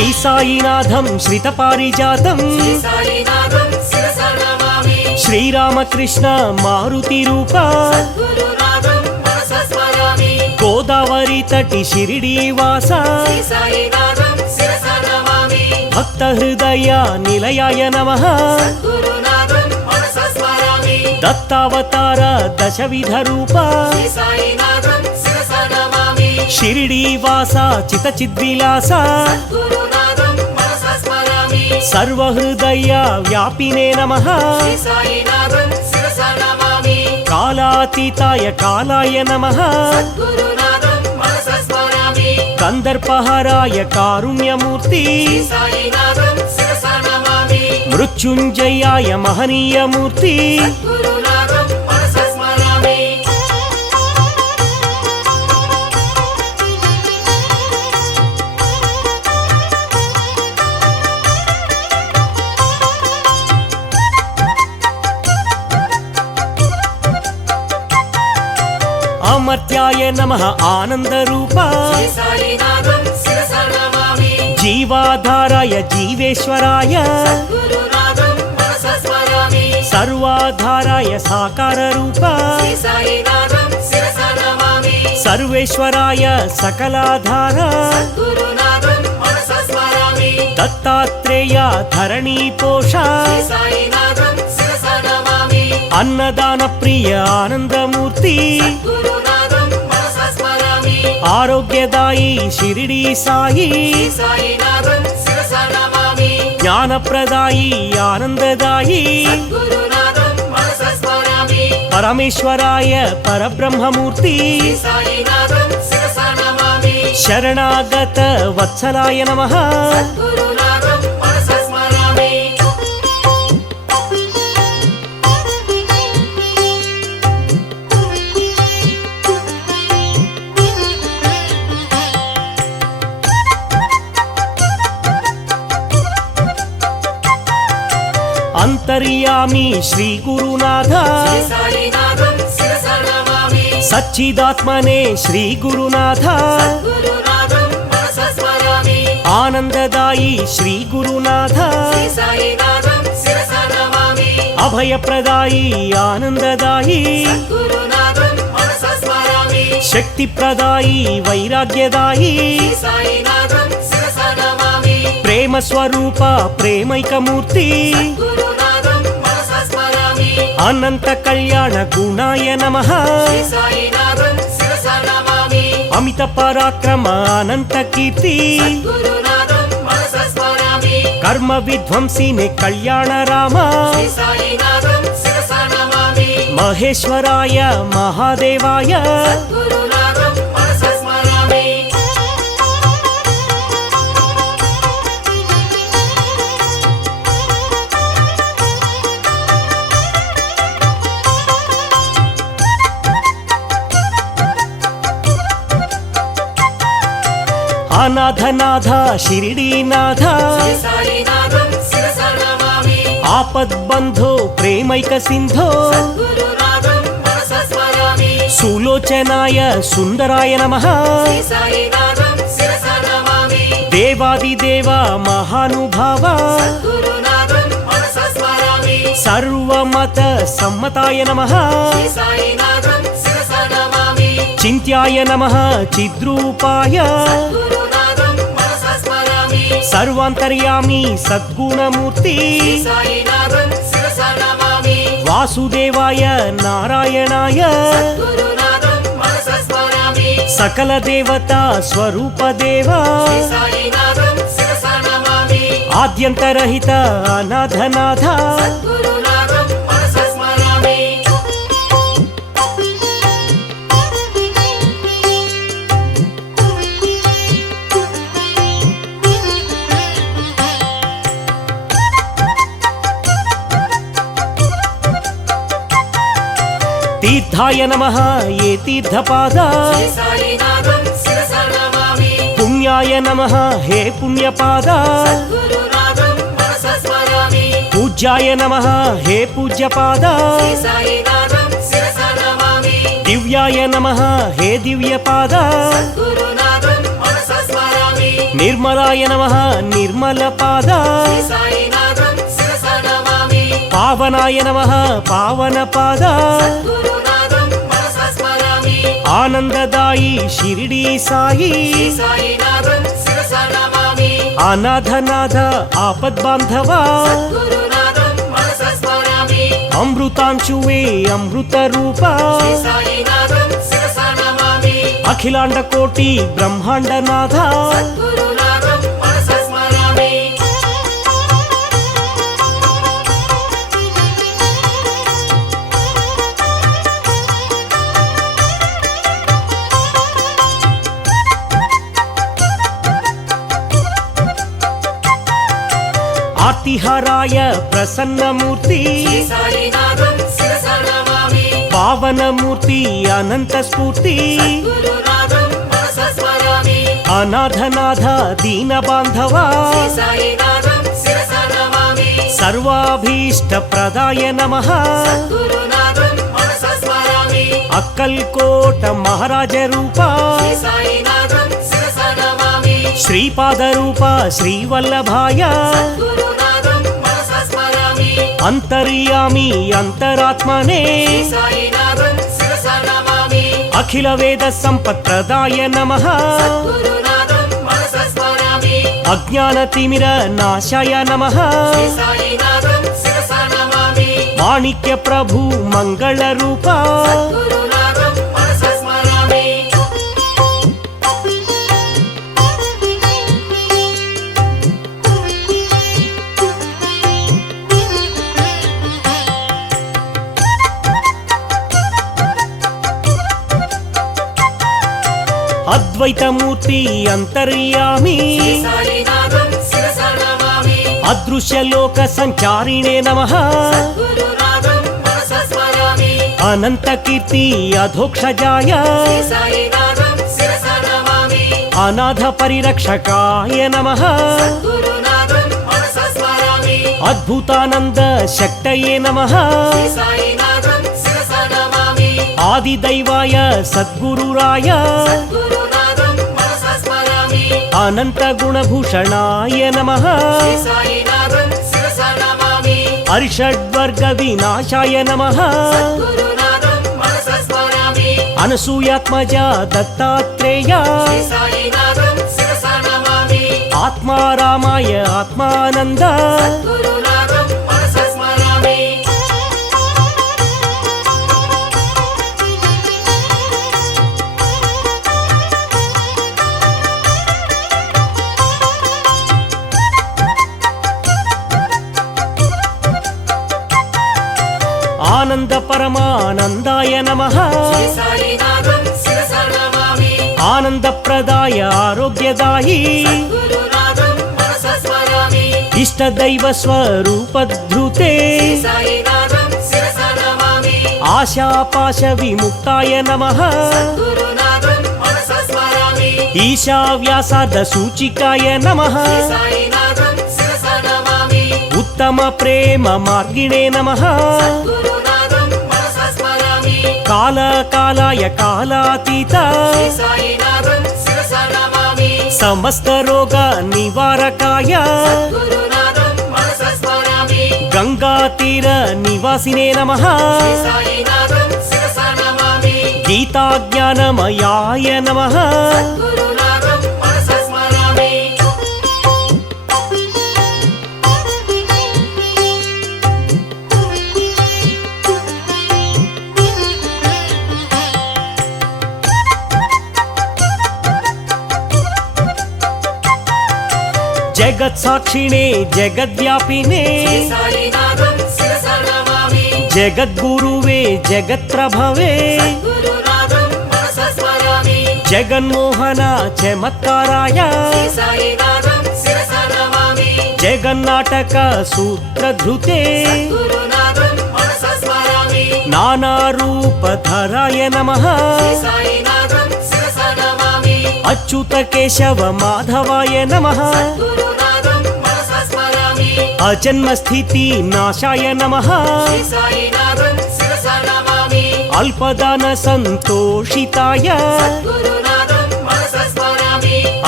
శ్రీ సాయినాథం శ్రితపారిజాతం శ్రీరామకృష్ణ మారుతి రూప గోదావరి తటి షిరిడి వాస భక్త హృదయ నిలయాయ నమః దత్తావతార దశవిధ రూప షిరిడి వాస చిత చిద్విలాస సర్వహృదయ వ్యాపినే నమః కాలాతీతాయ కాలాయ నమః కందర్పహరాయ కారుణ్యమూర్తి మృత్యుంజయాయ మహనీయమూర్తి అమర్త్యాయ నమః ఆనందరూప జీవాధారాయ జీవేశ్వరాయ సర్వాధారాయ సాకార రూప సర్వేశ్వరాయ సకలాధార దత్తాత్రేయ ధరణీ పోష అన్నదాన ప్రియ ఆనందమూర్తి ఆరోగ్యదాయి షిరిడి సాయి జ్ఞానప్రదాయి ఆనందదాయి పరమేశ్వరాయ పరబ్రహ్మమూర్తి శరణాగత వత్సలాయ నమః అంతర్యామి శ్రీ గురునాథ సచ్చిదాత్మనే శ్రీ గురునాథ ఆనందదాయి శ్రీ గురునాథ అభయప్రదాయి ఆనందదాయి శక్తిప్రదాయి వైరాగ్యదాయి ప్రేమ స్వరూప ప్రేమైకమూర్తి అనంత కళ్యాణ గుణాయ నమః అమిత పరాక్రమ అనంత కీర్తి కర్మ విధ్వంసినే కళ్యాణ రామ మహేశ్వరాయ మహాదేవాయ అనాథనాథ షిరిడీనాథ ఆపద్బంధో ప్రేమైక సింధో సులోచనాయ సుందరాయ నమః దేవాదిదేవ మహానుభావ సర్వమత సమ్మతాయ నమః చింత్యాయ నమః చిద్రూపాయ సర్వాంతర్యామి సద్గుణమూర్తి వాసుదేవాయ నారాయణాయ సకల దేవతా స్వరూప దేవా ఆద్యంతరహిత అనాథనాథ తీర్థాయ నమః ఏ తీర్థపాద పుణ్యాయ నమః హే పుణ్యపాద పూజ్యాయ నమః హే పూజ్యపాద దివ్యాయ నమః హే దివ్యపాద నిర్మలాయ నమః నిర్మలపాద శ్రీ సాయినాథం శిరసా నమామి పావనాయ నమః పావనపాద గురునాథం మనసా స్మరామి ఆనందదాయి షిరిడి సాయి శ్రీ సాయినాథం శిరసా నమామి అనాథనాథ ఆపద్బాంధవా గురునాథం మనసా స్మరామి అమృతాంశువే అమృత రూప శ్రీ సాయినాథం శిరసా నమామి అఖిలాండ కోటి బ్రహ్మాండనాథ గురునాథం మనసా స్మరామి ఆర్తిహరాయ ప్రసన్నమూర్తి శ్రీ సాయినాథం శిరసా నమామి పావనమూర్తి అనంత స్ఫూర్తి గురునాథం మనసా స్మరామి అనాథనాథ దీన బాంధవా శ్రీ సాయినాథం శిరసా నమామి సర్వాభీష్ట ప్రదాయ నమః గురునాథం మనసా స్మరామి అక్కల్కోట మహారాజ రూప శ్రీ సాయినాథం శిరసా నమామి శ్రీపాద రూప శ్రీవల్లభాయ గురునాథం మనసా స్మరామి అంతర్యామి అంతరాత్మనే శ్రీ సాయినాథం శిరసా నమామి అఖిల వేద సంపత్ ప్రదాయ నమః గురునాథం మనసా స్మరామి అజ్ఞాన తిమిర నాశాయ నమః శ్రీ సాయినాథం శిరసా నమామి మాణిక్య ప్రభు మంగళ రూప గురునాథం మనసా స్మరామి అద్వైతమూర్తి అంతర్యామి శ్రీ సాయినాథం శిరసా నమామి అదృశ్యలోక సంచారిణే నమః గురునాథం మనసా స్మరామి అనంత కీర్తి అధోక్షజాయ శ్రీ సాయినాథం శిరసా నమామి అనాథ పరిరక్షకాయ నమః గురునాథం మనసా స్మరామి అద్భుతానంద శక్తయే నమః శ్రీ సాయినాథం శిరసా నమామి ఆదిదైవాయ సద్గురురాయ గురునాథం మనసా స్మరామి అనంత గుణభూషణాయ నమః శ్రీ సాయినాథం శిరసా నమామి అరిషడ్వర్గ వినాశాయ నమః గురునాథం మనసా స్మరామి అనసూయాత్మజ దత్తాత్రేయ శ్రీ సాయినాథం శిరసా నమామి ఆత్మారామాయ ఆత్మానంద గురునాథం మనసా స్మరామి ఆనంద పరమానందాయ నమః శ్రీ సాయినాథం శిరసా నమామి ఆనందప్రదాయ ఆరోగ్యదాయి గురునాథం మనసా స్మరామి ఇష్టదైవ స్వరూపధృతే శ్రీ సాయినాథం శిరసా నమామి ఆశాపాశ విముక్తాయ నమః గురునాథం మనసా స్మరామి ఈశావ్యాసార్థ సూచికాయ నమః శ్రీ సాయినాథం శిరసా నమామి ఉత్తమ ప్రేమ మార్గిణే నమః గురునాథం మనసా స్మరామి కాలకాలాయ కాలాతీత శ్రీ సాయినాథం శిరసా నమామి సమస్త రోగ నివారకాయ గురునాథం మనసా స్మరామి గంగా తీర నివాసినే నమః శ్రీ సాయినాథం శిరసా నమామి గీతాజ్ఞానమయాయ నమః గురునాథం మనసా స్మరామి జగత్సాక్షిణే జగద్వ్యాపినే శ్రీ సాయినాథం శిరసా నమామి జగద్గురువే జగత్ప్రభవే గురునాథం మనసా స్మరామి జగన్మోహన చమత్కారాయ శ్రీ సాయినాథం శిరసా నమామి జగన్నాటక సూత్రధృతే గురునాథం మనసా స్మరామి నానారూపధరాయ నమః శ్రీ సాయినాథం శిరసా నమామి అచ్యుత కేశవ మాధవాయ నమః గురునాథం మనసా స్మరామి అజన్మస్థితి నాశాయ నమః శ్రీ సాయినాథం శిరసా నమామి అల్పదాన సంతోషితాయ గురునాథం మనసా స్మరామి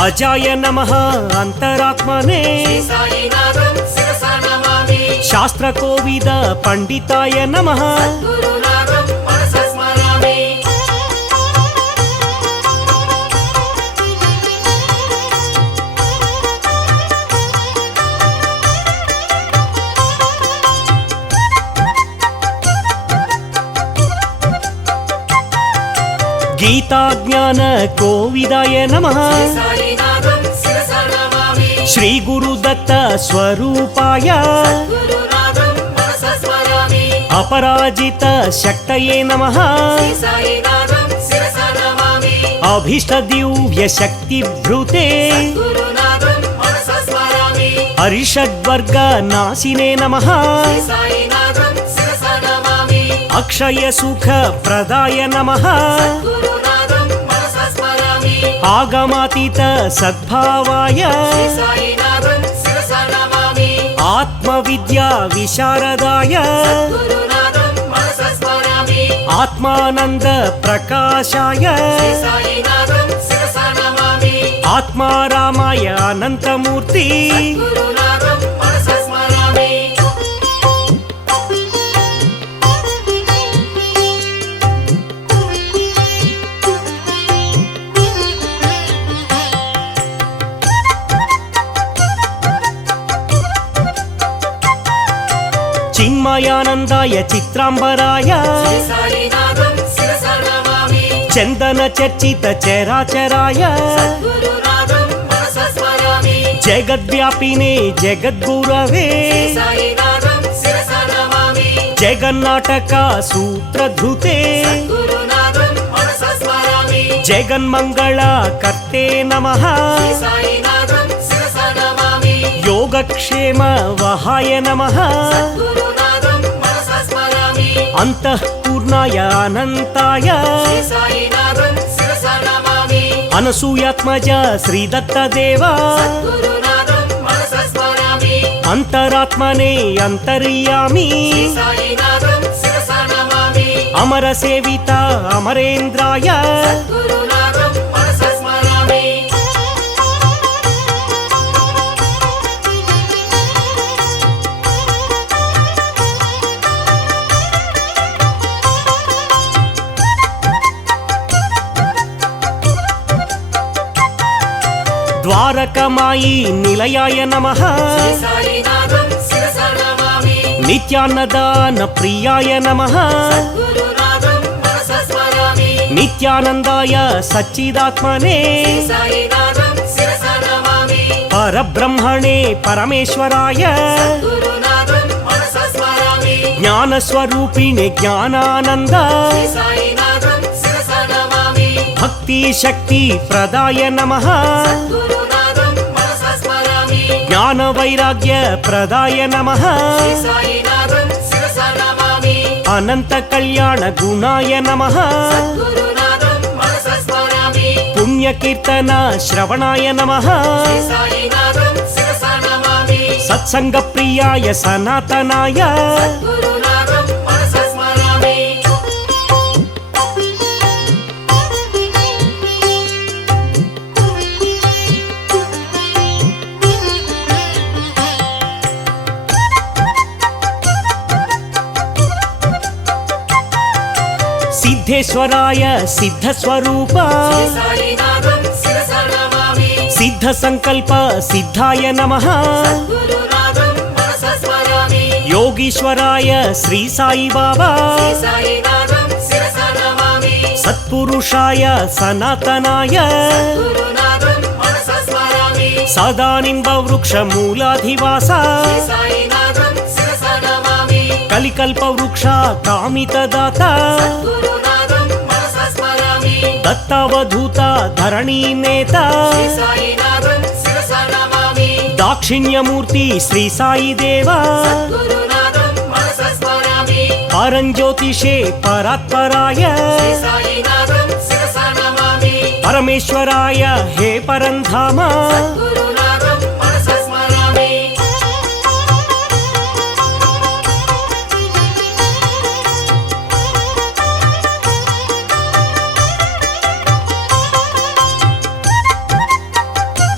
అజాయ నమః అంతరాత్మనే శ్రీ సాయినాథం శిరస నమామి శాస్త్రకోవిద పండితాయ నమః గురునాథం మనస స్మరామి గీతాజ్ఞాన కోవిదాయ నమః శ్రీ సాయినాథం శిరస నమామి శ్రీ గురుదత్త స్వరూపాయ గురునాథం మనస స్మరామి అపరాజిత శక్తయే నమః శ్రీ సాయినాథం శిరస నమామి అభీష్ట దివ్య శక్తి భృతే గురునాథం మనస స్మరామి అరిషడ్వర్గ నాశినే నమః శ్రీ సాయినాథం శిరస నమామి అక్షయ సుఖ ప్రదాయ నమః గురునాథం మనస స్మరామి ఆగమాతీత సద్భావాయ శ్రీ సాయినాథం శిరస నమామి ఆత్మ విద్యా విశారదాయ గురునాథం మనస స్మరామి ఆత్మానంద ప్రకాశాయ శ్రీ సాయినాథం శిరస నమామి ఆత్మారామాయ అనంతమూర్తి గురునాథం మనస స్మరామి చిన్మయానందాయ చిత్రాంబరాయ శ్రీ సాయినాథం శిరస నమామి చందన చర్చిత చరాచరాయ గురునాథం మనస స్మరామి జగద్వ్యాపినే జగద్గురవే శ్రీ సాయినాథం శిరస నమామి జగన్నాటక సూత్రధృతే గురునాథం మనస స్మరామి జగన్మంగళ కర్తే నమః శ్రీ సాయినాథం శిరస నమామి యోగక్షేమ వహాయ నమః గురునాథం మనస స్మరామి అంతఃపూర్ణాయ అనంతాయ శ్రీ సాయినాథం శిరస నమామి అనసూయాత్మజ శ్రీదత్తదేవ గురునాథం మనస స్మరామి అంతరాత్మనే అంతర్యామి శ్రీ సాయినాథం శిరస నమామి అమర సేవిత అమరేంద్రాయ గురునాథం మనస స్మరామి ద్వారకమాయి నిలయాయ నమః శ్రీ సాయినాథం శిరస నమామి నిత్యాన్నదాన ప్రియాయ నమః గురునాథం మనస స్మరామి నిత్యానందాయ సచ్చిదాత్మనే శ్రీ సాయినాథం శిరస నమామి పరబ్రహ్మణే పరమేశ్వరాయ గురునాథం మనస స్మరామి జ్ఞానస్వరూపిణి జ్ఞానానంద శ్రీ సాయినాథం శిరస నమామి భక్తి శక్తి ప్రదాయ నమః గురునాథం మనస స్మరామి జ్ఞాన వైరాగ్య ప్రదాయ నమః శ్రీ సాయినాథం శిరస నమామి అనంత కళ్యాణ గుణాయ నమః గురునాథం మనస స్మరామి పుణ్యకీర్తన శ్రవణాయ నమః శ్రీ సాయినాథం శిరస నమామి సత్సంగ ప్రియాయ సనాతనాయ గురునాథం మనస స్మరామి సిద్ధేశ్వరాయ సిద్ధస్వరూప శ్రీ సాయినాథం శిరస నమామి సిద్ధ సంకల్ప సిద్ధాయ నమః గురునాథం మనస స్మరామి యోగీశ్వరాయ శ్రీ సాయి బాబా శ్రీ సాయినాథం శిరస నమామి సత్పురుషాయ సనాతనాయ గురునాథం మనస స్మరామి సదానింబ వృక్ష మూలాధివాస శ్రీ సాయినాథం శిరస నమామి కలికల్ప వృక్ష కామితదాత గురునాథం మనస స్మరామి దత్తావధూత ధరణీ నేత శ్రీ సాయినాథం శిరస నమామి దాక్షిణ్యమూర్తి శ్రీ సాయి దేవా గురునాథం మనస స్మరామి పరంజ్యోతిషే పరాత్పరాయ శ్రీ సాయినాథం శిరస నమామి పరమేశ్వరాయ హే పరంధామ గురునాథం మనస స్మరామి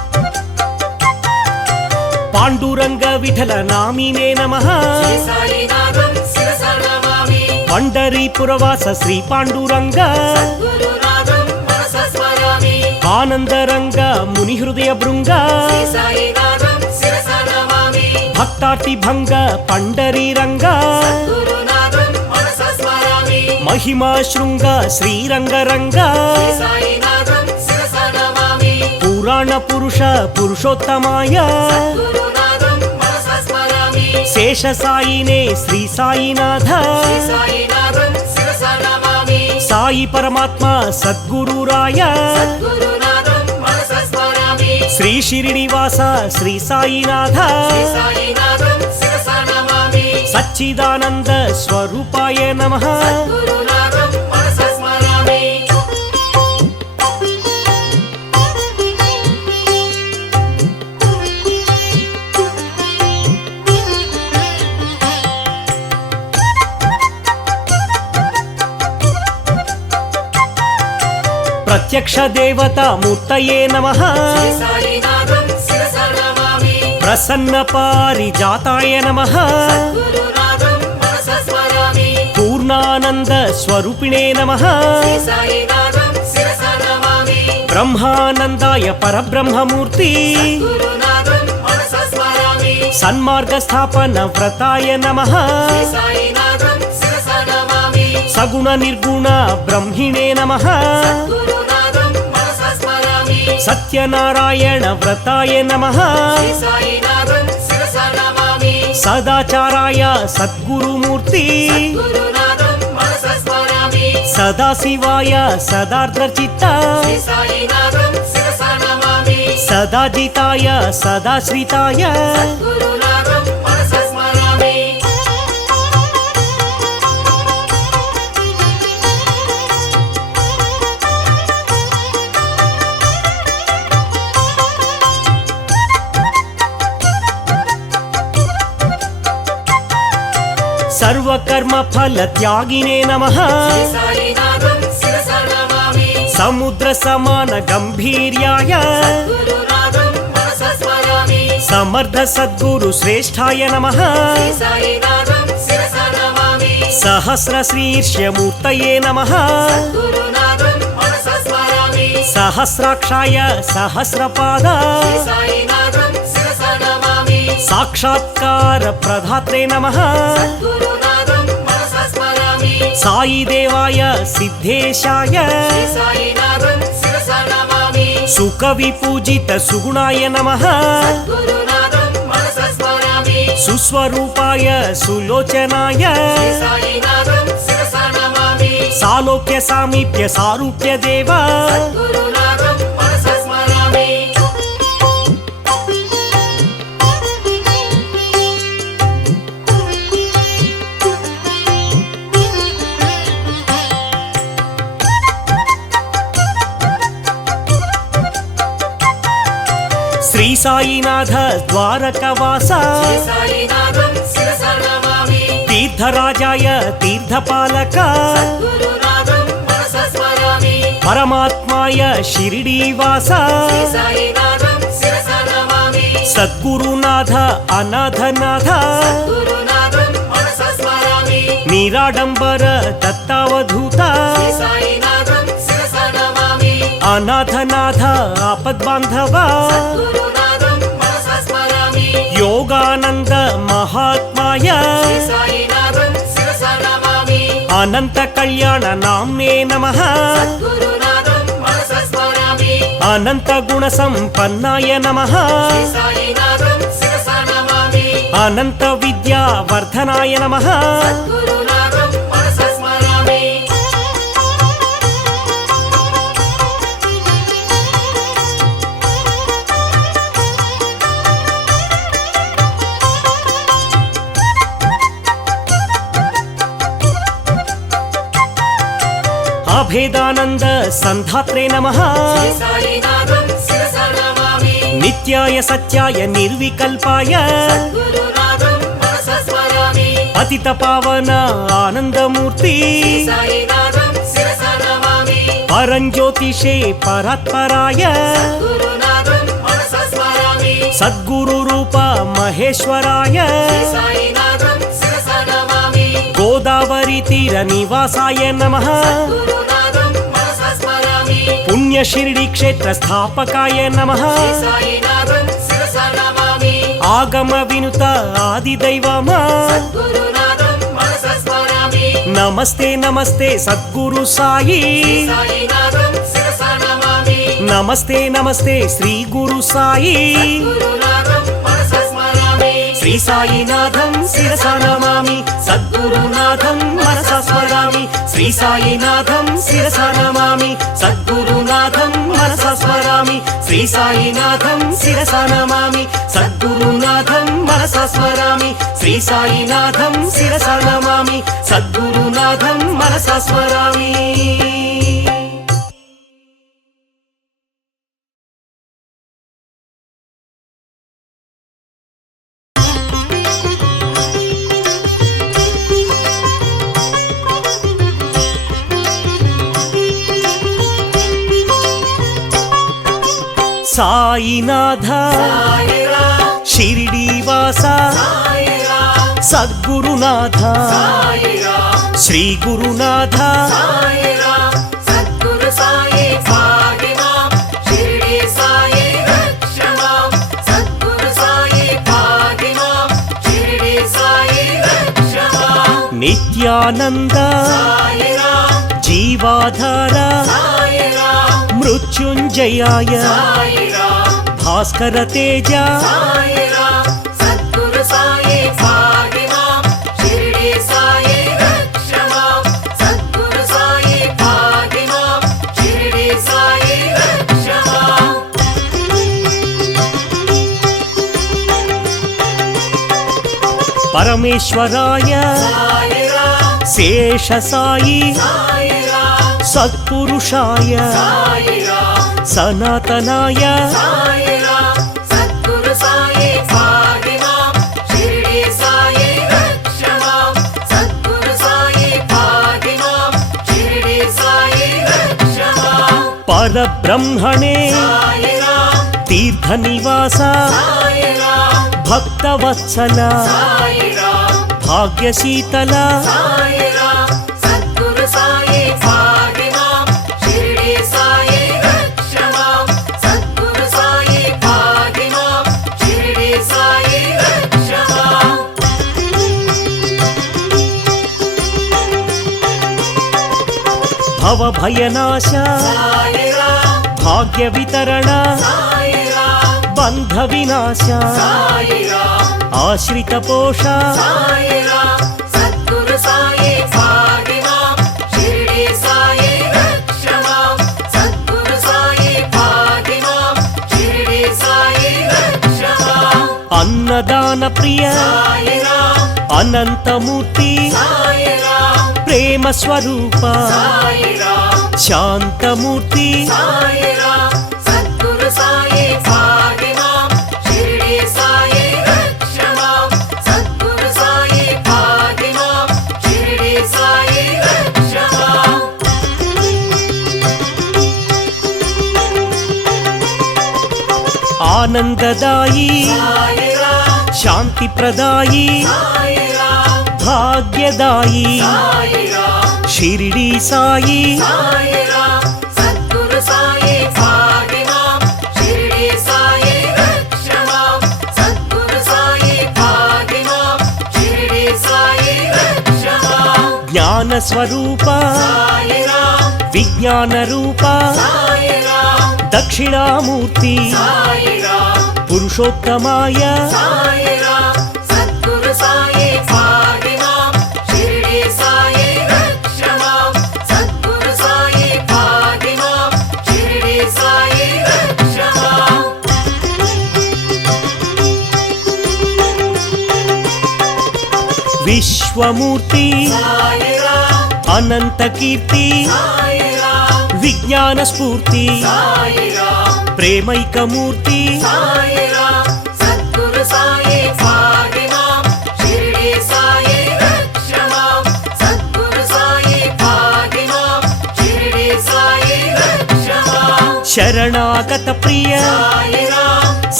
పాండురంగ విఠల నామినే నమః శ్రీ సాయినాథం శిరస నమామి పండరీపురవాస శ్రీ పాండురంగ గురునాథం మనస స్మరామి ఆనందరంగ ముని హృదయ భృంగ శ్రీ సాయినాథం శిరస నమామి భక్తార్తి భంగ పండరీరంగ గురునాథం మనస స్మరామి మహిమా శృంగ శ్రీరంగరంగ శ్రీ సాయినాథం శిరస నమామి పురాణ పురుష పురుషోత్తమాయ గురునాథం మనస స్మరామి శేష సాయినే శ్రీ సాయినాథ శ్రీ సాయినాథం శిరస నమామి సాయి పరమాత్మ సద్గురురాయ గురునాథం మనస స్మరామి శ్రీ శిరిడివాస శ్రీ సాయినాథ శ్రీ సాయినాథం శిరస నమామి సచ్చిదానంద స్వరూపాయ నమః గురునాథం మనస స్మరామి ప్రత్యక్ష దేవతా మూర్తయే నమః శ్రీ సాయినాథం శిరస నమామి ప్రసన్న పారిజాతాయ నమః గురునాథం మనస స్మరామి పూర్ణానంద స్వరూపిణే నమః శ్రీ సాయినాథం శిరస నమామి బ్రహ్మానందాయ పరబ్రహ్మమూర్తి గురునాథం మనస స్మరామి సన్మార్గ స్థాపన వ్రతాయ నమః శ్రీ సాయినాథం శిరస నమామి సగుణ నిర్గుణ బ్రహ్మిణే నమః గురునాథం మనస స్మరామి సత్యనారాయణ వ్రతాయ నమః శ్రీ సాయినాథం శిరస నమామి సదాచారాయ సద్గురుమూర్తి గురునాథం మనస స్మరామి సదాశివాయ సదార్ద్రచిత్త శ్రీ సాయినాథం శిరస నమామి సదాజితాయ సదాశ్రితాయ గురునాథం మనస స్మరామి సర్వకర్మ ఫల త్యాగినే నమః శ్రీ సాయినాథం శిరస నమామి సముద్ర సమాన గంభీర్యాయ గురునాథం మనస స్మరామి సమర్థ సద్గురు శ్రేష్ఠాయ నమః శ్రీ సాయినాథం శిరస నమామి సహస్ర శీర్ష్యమూర్తయే నమః గురునాథం మనస స్మరామి సహస్రాక్షాయ సహస్రపాద శ్రీ సాయినాథం శిరస నమామి సాక్షాత్కార ప్రధాత్రే నమః గురునాథం మనస స్మరామి సాయి దేవాయ సిద్ధేశాయ శ్రీ సాయినాథం శిరస నమామి సుఖ విపూజిత సుగుణాయ నమః గురునాథం మనస స్మరామి సుస్వరూపాయ సులోచనాయ శ్రీ సాయినాథం శిరస నమామి సాలోక్య సామీప్య సారూప్య దేవా గురునాథం మనస స్మరామి శ్రీ సాయినాథ ద్వారకవాస శ్రీ సాయినాథం శిరస నమామి తీర్థరాజాయ తీర్థపాలక గురునాథం మనస స్మరామి పరమాత్మాయ షిరిడీవాస శ్రీ సాయినాథం శిరస నమామి సద్గురునాథ అనాథనాథ గురునాథం మనస స్మరామి నిరాడంబర దత్తావధూత శ్రీ సాయినాథం శిరస నమామి అనాథనాథ ఆపద్బాంధవ గురునాథం మనస స్మరామి యోగానంద మహాత్మాయ శ్రీ సాయినాథం శిరస నమామి అనంత కళ్యాణ నామ్నే నమః గురునాథం మనస స్మరామి అనంత గుణ సంపన్నాయ నమః శ్రీ సాయినాథం శిరస నమామి అనంత విద్యా వర్ధనాయ నమః గురునాథం మనస స్మరామి అభేదానంద సంధాత్రే నమః శ్రీ సాయినాథం శిరస నమామి నిత్యాయ సత్యాయ నిర్వికల్పాయ గురునాథం మనస స్మరామి పతిత పావన ఆనందమూర్తి శ్రీ సాయినాథం శిరస నమామి పరంజ్యోతిషే పరాత్పరాయ గురునాథం మనస స్మరామి సద్గురు రూప మహేశ్వరాయ శ్రీ సాయినాథం శిరసా నమామి గోదావరి తీర నివాసాయ నమః గురునాథం మనసా స్మరామి పుణ్య షిరిడి క్షేత్ర స్థాపకాయ నమః శ్రీ సాయినాథం శిరసా నమామి ఆగమ వినుత ఆది దైవమా గురునాథం మనసా స్మరామి నమస్తే నమస్తే సద్గురు సాయి సాయినాథం శిరసా నమామి నమస్తే నమస్తే శ్రీ గురు సాయి గురునాథం మనసా స్మరామి శ్రీ సాయినాథం శిరసా నమామి సద్గురునాథం మనసా స్మరామి శ్రీ సాయినాథం శిరసా నమామి సద్గురునాథం మనసా స్మరామి శ్రీ సాయినాథం శిరసా నమామి సద్గురునాథం మనసా స్మరామి శ్రీ సాయినాథం శిరసా నమామి సద్గురునాథం మనసా స్మరామి సాయినాథ సాయిరామ్ షిరిడీవాస సాయిరామ్ సద్గురునాథ సాయిరామ్ శ్రీ గురునాథ సాయిరామ్ సద్గురు సాయి భాగ్యమాం షిరిడి సాయి రక్షమాం సద్గురు సాయి భాగ్యమాం షిరిడి సాయి రక్షమాం నిత్యానంద సాయిరామ్ జీవాధార సాయిరామ్ మృత్యుంజయాయ సాయిరామ్ భాస్కర తేజ సాయిరామ్ సద్గురు సాయి భాగ్యమాం షిరిడి సాయి రక్షమాం సద్గురు సాయి భాగ్యమాం షిరిడి సాయి రక్షమాం పరమేశ్వరాయ సాయిరామ్ శేష సాయి సాయిరామ్ సత్పురుషాయ సాయిరామ్ సనాతనాయ సాయిరామ్ సద్గురు సాయి భాగ్యమాం షిరిడి సాయి రక్షమాం సద్గురు సాయి భాగ్యమాం షిరిడి సాయి రక్షమాం పరబ్రహ్మణే సాయిరామ్ తీర్థనివాస సాయిరామ్ భక్తవత్సల సాయిరామ్ భాగ్యశీతల సాయిరామ్ సద్గురు సాయి భాగ్యమాం షిరిడి సాయి రక్షమాం సద్గురు సాయి భాగ్యమాం షిరిడి సాయి రక్షమాం భవభయనాశ సాయిరామ్ భాగ్య వితరణ సాయిరామ్ బంధ వినాశ సాయిరామ్ ఆశ్రిత పోష సాయిరామ్ సద్గురు సాయి భాగ్యమాం షిరిడి సాయి రక్షమాం సద్గురు సాయి భాగ్యమాం షిరిడి సాయి రక్షమాం అన్నదాన ప్రియ సాయిరామ్ అనంతమూర్తి సాయిరామ్ ప్రేమ స్వరూప సాయిరామ్ శాంతమూర్తి సాయిరామ్ సద్గురు సాయి భాగ్యమాం షిరిడి సాయి రక్షమాం సద్గురు సాయి భాగ్యమాం షిరిడి సాయి రక్షమాం ఆనందదాయి సాయిరామ్ శాంతి ప్రదాయి సాయిరామ్ భాగ్యదాయి సాయిరామ్ షిరిడి సాయి సాయిరామ్ సద్గురు సాయి భాగ్యమాం షిరిడి సాయి రక్షమాం సద్గురు సాయి భాగ్యమాం షిరిడి సాయి రక్షమాం జ్ఞాన స్వరూప సాయిరామ్ విజ్ఞాన రూప సాయిరామ్ దక్షిణామూర్తి సాయిరామ్ పురుషోత్తమాయ సాయిరామ్ సద్గురు సాయి భాగ్యమాం షిరిడి సాయి రక్షమాం సద్గురు సాయి భాగ్యమాం షిరిడి సాయి రక్షమాం విశ్వమూర్తి సాయిరామ్ అనంత కీర్తి సాయిరామ్ విజ్ఞాన స్ఫూర్తి సాయిరామ్ ప్రేమైకమూర్తి సాయిరామ్ సద్గురు సాయి భాగ్యమాం షిరిడి సాయి రక్షమాం సద్గురు సాయి భాగ్యమాం షిరిడి సాయి రక్షమాం శరణాగత ప్రియ సాయిరామ్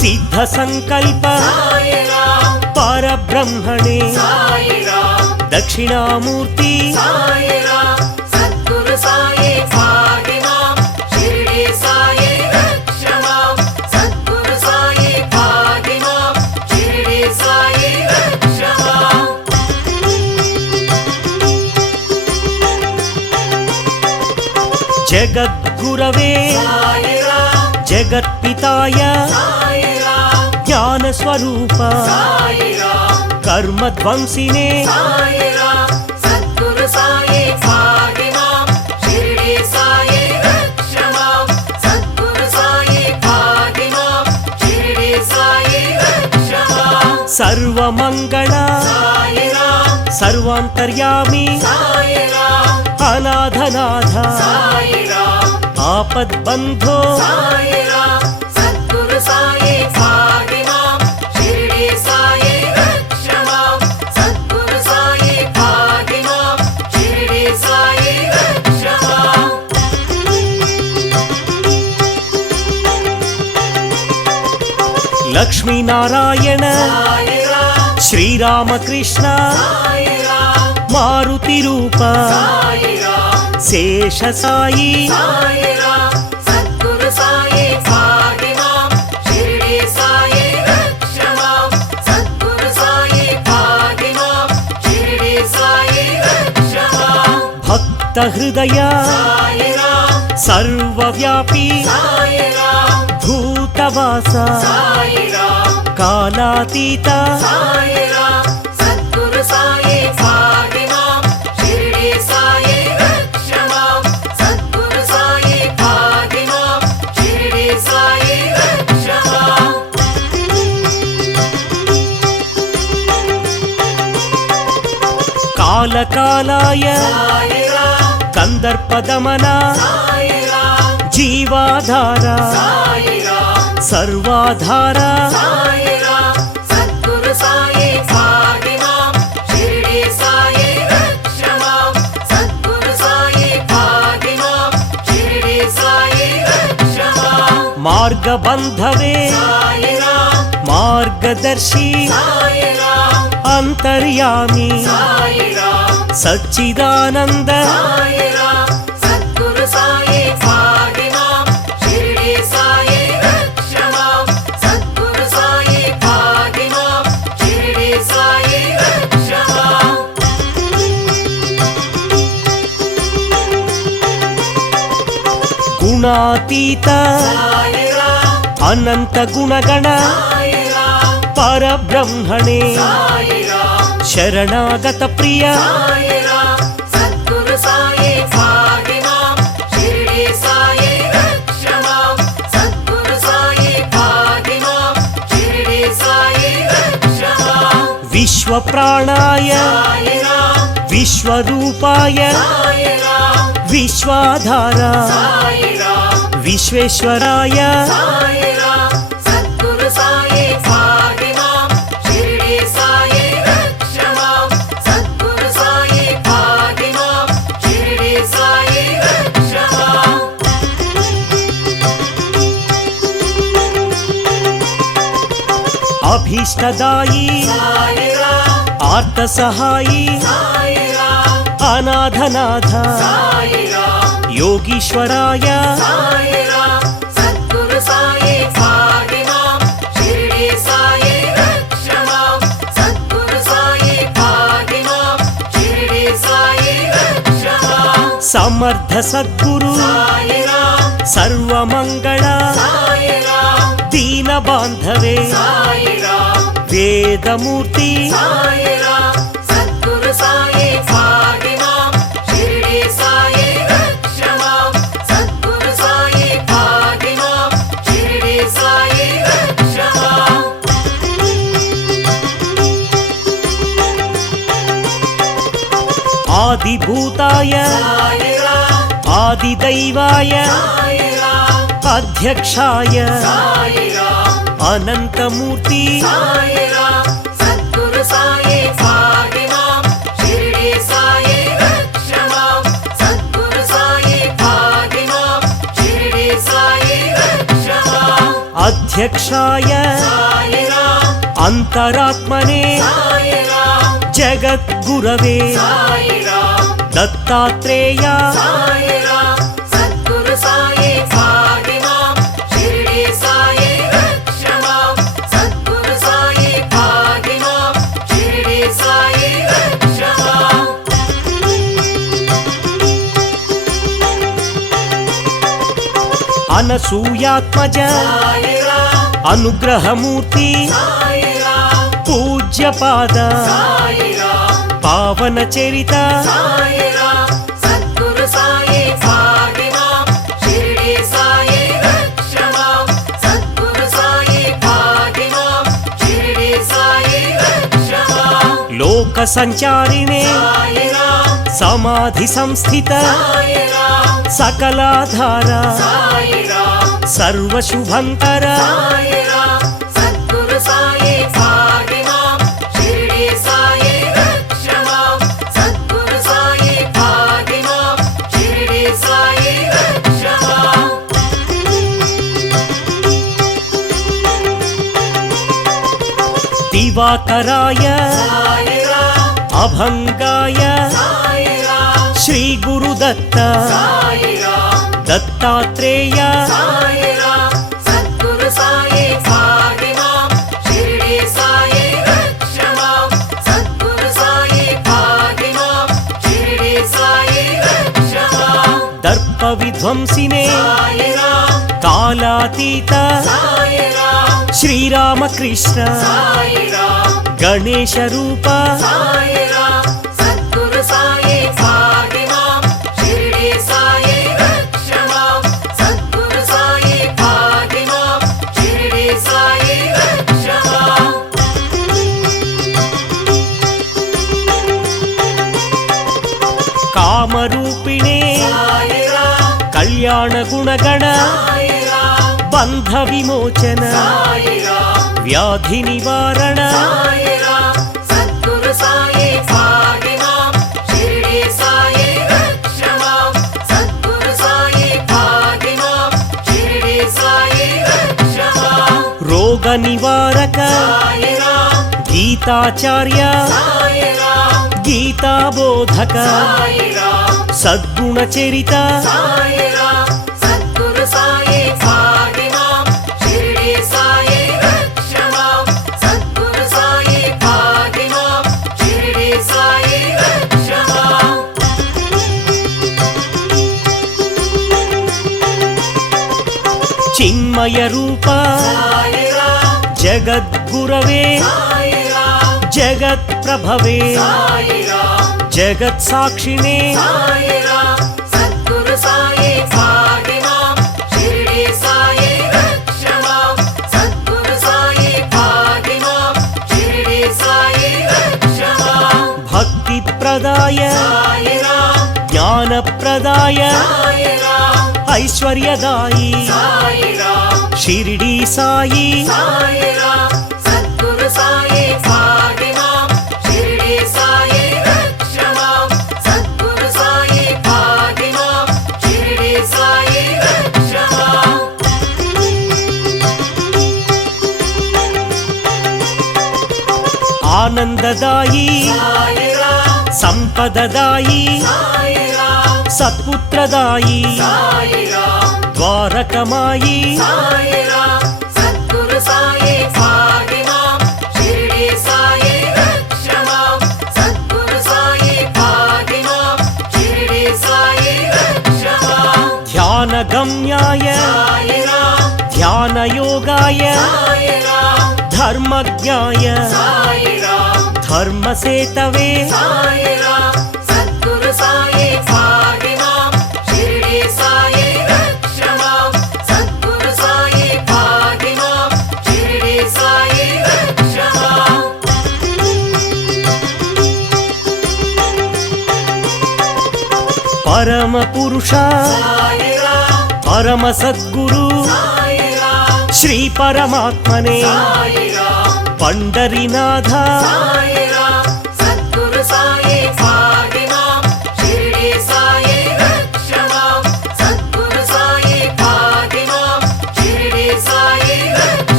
सिद्ध संकल्प साईराम परब्रह्मणे साईराम दक्षिणामूर्ति साईराम सद्गुरु साई पाहि मां शिरडी साई रक्ष मां सद्गुरु साई पाहि मां शिरडी साई रक्ष मां जगद्गुरवे साईराम जगत्पिताय साईराम ज्ञानस्वरूप साईराम कर्मध्वंसिने साईराम सद्गुरु साई पाहि मां शिरडी साई रक्ष मां सद्गुरु साई पाहि मां शिरडी साई रक्ष मां सर्वमंगल साईराम सर्वान्तर्यामी साईराम अनाथनाथ साईराम आपद्बन्धो साईराम सद्गुरु साई पाहि मां शिरडी साई रक्ष मां सद्गुरु साई पाहि मां शिरडी साई रक्ष मां लक्ष्मीनारायण साईराम श्रीरामकृष्ण साईराम मारुतिरूप साईराम शेषसायि साईराम सद्गुरु साई पाहि मां शिरडी साई रक्ष मां सद्गुरु साई पाहि मां शिरडी साई रक्ष मां भक्तहृदय साईराम सर्वव्यापी साईराम भूतवास साईराम कालातीत साईराम सद्गुरु साई पाहि मां शिरडी साई रक्ष मां सद्गुरु साई पाहि मां शिरडी साई रक्ष मां कालकालाय साईराम कंदर्पदमन साईराम जीवाधार साईराम सर्वाधार साईराम सद्गुरु साई पाहि मां शिरडी साई रक्ष मां सद्गुरु साई पाहि मां शिरडी साई रक्ष मां मार्गबन्धवे साईराम मार्गदर्शी साईराम अंतर्यामी साईराम सच्चिदानंद साईराम सद्गुरु साई पाहि मां शिरडी साई रक्ष मां सद्गुरु साई पाहि मां शिरडी साई रक्ष मां गुणातीत साईराम अनंत गुणगण साईराम परब्रह्मणे साईराम शरणागत प्रिय साईराम सद्गुरु साई पाहि मां शिरडी साई रक्ष मां सद्गुरु साई पाहि मां शिरडी साई रक्ष मां विश्व प्राणाय साईराम विश्वरूपाय साईराम विश्वाधार साईराम विश्वेश्वराय साईराम सद्गुरु साई पाहि मां शिरडी साई रक्ष मां सद्गुरु साई पाहि मां शिरडी साई रक्ष मां अभीष्टदायी साईराम आर्तसहायी साईराम अनाथनाथ साईराम योगीश्वराय साईराम सद्गुरु साई पाहि मां शिरडी साई रक्ष मां सद्गुरु साई पाहि मां शिरडी साई रक्ष मां समर्थ सद्गुरु साईराम सर्वमंगल साईराम दीन बांधवे साईराम वेदमूर्ति साईराम सद्गुरु साई पाहि मां शिरडी साई रक्ष मां सद्गुरु साई पाहि मां शिरडी साई रक्ष मां आदिभूताय साईराम आदिदैवाय साईराम अध्यक्षाय साईराम अनंतमूर्ति साईराम सद्गुरु साई पाहि मां शिरडी साई रक्ष मां सद्गुरु साई पाहि मां शिरडी साई रक्ष मां అధ్యక్షాయ సాయిరాం అంతరాత్మనే సాయిరాం జగద్గురవే సాయిరాం దత్తాత్రేయ సాయిరాం సద్గురు సాయి పాహిమాం షిరిడి సాయి రక్షమాం సద్గురు సాయి పాహిమాం షిరిడి సాయి రక్షమాం అనసూయాత్మజ సాయిరాం అనుగ్రహమూర్తి సాయిరాం పూజ్యపాద సాయిరాం పావన చరిత సాయిరాం సద్గురు సాయి పాహిమాం షిరిడి సాయి రక్షమాం సద్గురు సాయి పాహిమాం షిరిడి సాయి రక్షమాం లోక సంచారిణే సాయిరాం సమాధి సంస్థిత సాయిరాం సకలాధార సాయిరాం సర్వశుభంకర సాయిరాం సద్గురు సాయి పాహిమాం షిరిడి సాయి రక్షమాం సద్గురు సాయి పాహిమాం షిరిడి సాయి రక్షమాం దివాకరాయ సాయిరాం అభంగాయ సాయిరాం శ్రీ గురుదత్త సాయిరాం దత్తాత్రేయ సాయిరాం సద్గురు సాయి పాహిమాం షిరిడి సాయి రక్షమాం సద్గురు సాయి పాహిమాం షిరిడి సాయి రక్షమాం దర్ప విధ్వంసినే సాయిరాం కాలాతీత సాయిరాం శ్రీరామకృష్ణ సాయిరాం గణేశ రూప సాయిరాం సద్గురు సాయి పాహిమాం షిరిడి సాయి రక్షమాం సద్గురు సాయి పాహిమాం షిరిడి సాయి రక్షమాం కామరూపిణే సాయిరాం కళ్యాణ గుణగణ సాయిరాం బంధ విమోచన సాయిరాం వ్యాధి నివారణ సాయిరాం సద్గురు సాయి పాహిమాం షిరిడి సాయి రక్షమాం సద్గురు సాయి పాహిమాం షిరిడి సాయి రక్షమాం రోగ నివారక సాయిరాం గీతాచార్య సాయిరాం గీతాబోధక సాయిరాం సద్గుణ చరిత సాయిరాం సద్గురు సాయి పాహిమాం షిరిడి సాయి రక్షమాం సద్గురు సాయి పాహిమాం షిరిడి సాయి రక్షమాం చిన్మయ రూప సాయిరాం జగద్గురవే సాయిరాం జగత్ ప్రభవే సాయిరాం జగత్ సాక్షిణే సాయిరాం సద్గురు సాయి పాహిమాం షిరిడి సాయి రక్షమాం సద్గురు సాయి పాహిమాం షిరిడి సాయి రక్షమాం భక్తి ప్రదాయ సాయిరాం జ్ఞాన ప్రదాయ సాయిరాం ఐశ్వర్యదాయి సాయిరాం షిరిడి సాయి సాయిరాం సద్గురు సాయి పాహిమాం షిరిడి సాయి రక్షమాం సద్గురు సాయి పాహిమాం షిరిడి సాయి రక్షమాం ఆనందదాయి సాయిరాం సంపదదాయి సాయిరాం సత్పుత్రదాయి సాయిరాం ద్వారకమాయి సాయిరాం సద్గురు సాయి పాహిమాం షిరిడి సాయి రక్షమాం సద్గురు సాయి పాహిమాం షిరిడి సాయి రక్షమాం ధ్యాన గమ్యాయ సాయిరాం ధ్యాన యోగాయ సాయిరాం ధర్మజ్ఞాయ సాయిరాం ధర్మసేతవే సాయిరాం సద్గురు సాయి పాహిమాం షిరిడి సాయి రక్షమాం సద్గురు సాయి పాహిమాం షిరిడి సాయి రక్షమాం పరమ పురుష సాయిరాం పరమ సద్గురు సాయిరాం శ్రీ పరమాత్మనే సాయిరాం పండరీనాథ సాయిరాం సద్గురు సాయి పాహిమాం షిరిడి సాయి రక్షమాం సద్గురు సాయి పాహిమాం షిరిడి సాయి రక్షమాం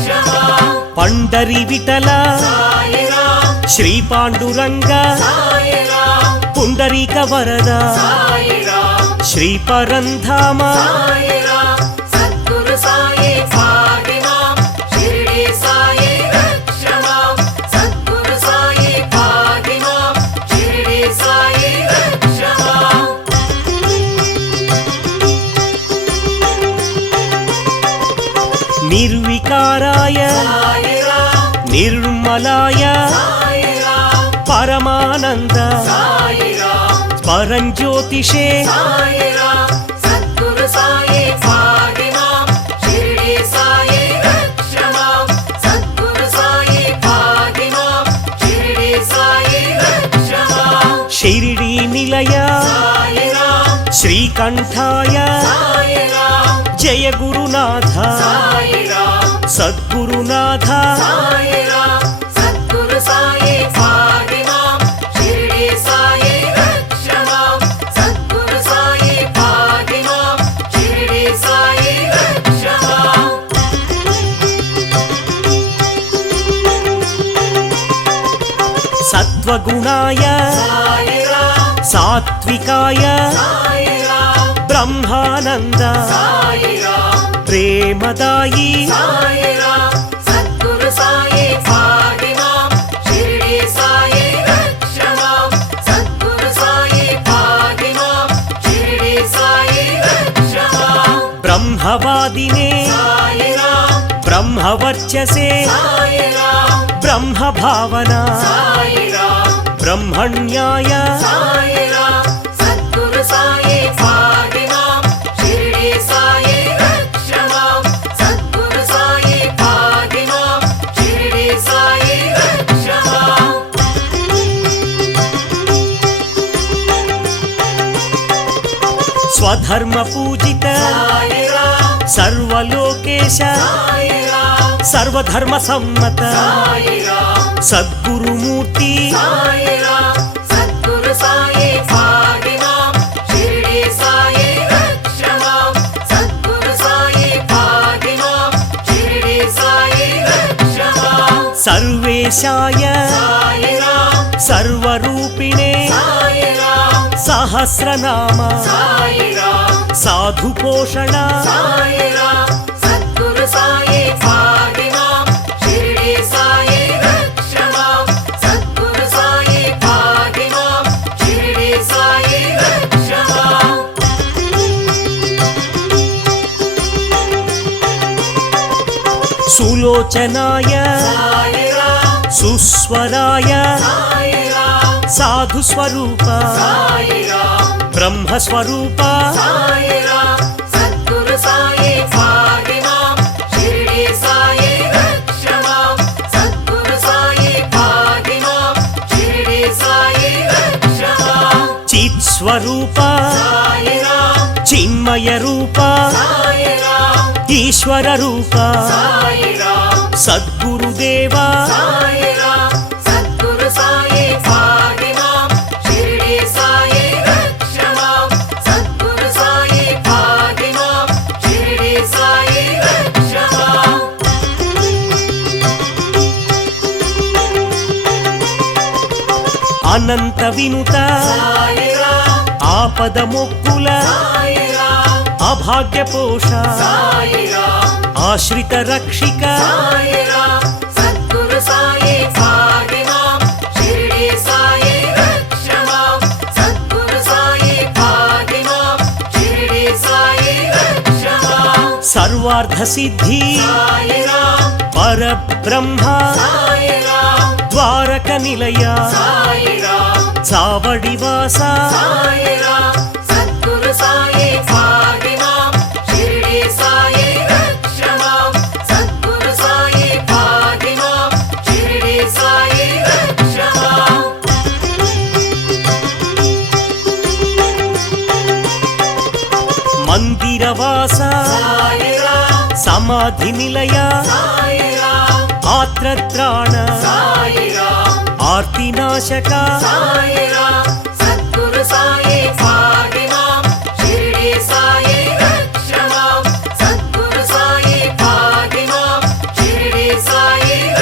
పండరి విఠల సాయిరాం శ్రీ పాండురంగ సాయిరాం పుండరీక వరద సాయిరాం శ్రీ పరంధామ సాయిరాం సద్గురు సాయి పాహిమాం షిరిడి సాయి రక్షమాం సద్గురు సాయి పాహిమాం షిరిడి సాయి రక్షమాం నిర్వికారాయ సాయిరాం నిర్మలాయ సాయిరాం పరమానంద సాయిరాం పరంజ్యోతిషే సాయిరాం సద్గురు సాయి పాహిమాం షిరిడి సాయి రక్షమాం సద్గురు సాయి పాహిమాం షిరిడి సాయి రక్షమాం షిరిడి నిలయ సాయిరాం శ్రీకంఠాయ సాయిరాం జయ గురునాథ సాయిరాం సద్గురునాథ సాయిరాం సద్గురు సాయి పాహిమాం షిరిడి సాయి రక్షమాం సద్గురు సాయి పాహిమాం షిరిడి సాయి రక్షమాం సత్వగుణాయ సాయిరాం సాత్వికాయ సాయిరాం బ్రహ్మానంద సాయిరాం ప్రేమదాయి సాయిరాం సద్గురు సాయి పాహిమాం షిరిడి సాయి రక్షమాం సద్గురు సాయి పాహిమాం షిరిడి సాయి రక్షమాం బ్రహ్మవాదినే సాయిరాం బ్రహ్మవర్చసే సాయిరాం బ్రహ్మ భావన సాయిరాం బ్రహ్మణ్యాయ సాయిరాం సద్గురు సాయి పాహిమాం షిరిడి సాయి రక్షమాం సద్గురు సాయి పాహిమాం షిరిడి సాయి రక్షమాం స్వధర్మ పూజిత సాయిరాం సర్వలోకేశ సాయిరాం సర్వధర్మ సమ్మత సాయిరాం సద్గురుమూర్తి సాయిరాం సద్గురు సాయి పాహిమాం షిరిడి సాయి రక్షమాం సద్గురు సాయి పాహిమాం షిరిడి సాయి రక్షమాం సర్వేశాయ సాయిరాం సర్వరూపిణే సాయిరాం సహస్రనామ సాయిరాం సాధు పోషణ సాయిరాం సద్గురు సాయి పాహిమాం షిరిడి సాయి రక్షమాం సద్గురు సాయి పాహిమాం షిరిడి సాయి రక్షమాం సులోచనాయ సాయిరాం సుస్వరాయ సాయిరాం సాధు స్వరూప సాయిరాం బ్రహ్మస్వరూప సాయిరాం సద్గురు సాయి పాహిమాం షిరిడి సాయి రక్షమాం సద్గురు సాయి పాహిమాం షిరిడి సాయి రక్షమాం చిత్ స్వరూప సాయిరాం చిన్మయ రూప సాయిరాం ఈశ్వర రూప సాయిరాం సద్గురుదేవ సాయిరాం సద్గురు సాయి పాహిమాం షిరిడి సాయి రక్షమాం సద్గురు సాయి పాహిమాం షిరిడి సాయి రక్షమాం అనంత వినుత సాయిరాం ఆపద మొక్కుల సాయిరాం అభాగ్య పోష సాయిరాం ఆశ్రిత రక్షిక సాయిరాం సద్గురు సాయి పాహిమాం షిరిడి సాయి రక్షమాం సద్గురు సాయి పాహిమాం షిరిడి సాయి రక్షమాం సర్వార్థ సిద్ధి సాయిరాం పరబ్రహ్మ సాయిరాం ద్వారక నిలయ సాయిరాం చావడివాస సాయిరాం సద్గురు సాయి పాహిమాం షిరిడి సాయి రక్షమాం సద్గురు సాయి పాహిమాం షిరిడి సాయి రక్షమాం మందిరవాస సాయిరాం సమాధి నిలయ సాయిరాం ఆత్రత్రాణ సాయిరాం ఆర్తినాశక సాయిరాం సద్గురు సాయి పాహిమాం షిరిడి సాయి రక్షమాం సద్గురు సాయి పాహిమాం షిరిడి సాయి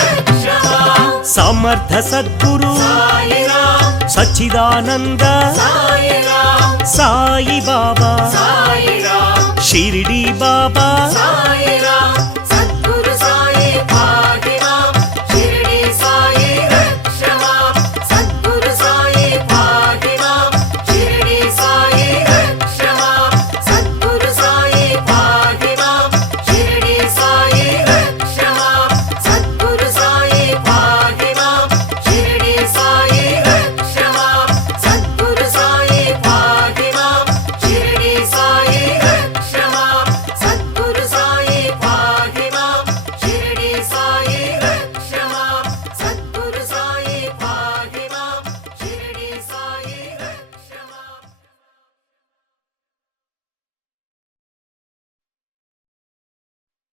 సమర్థ సద్గురు సాయిరాం సచ్చిదానంద సాయిరాం సాయి బాబా సాయిరాం షిరిడి బాబా సాయిరాం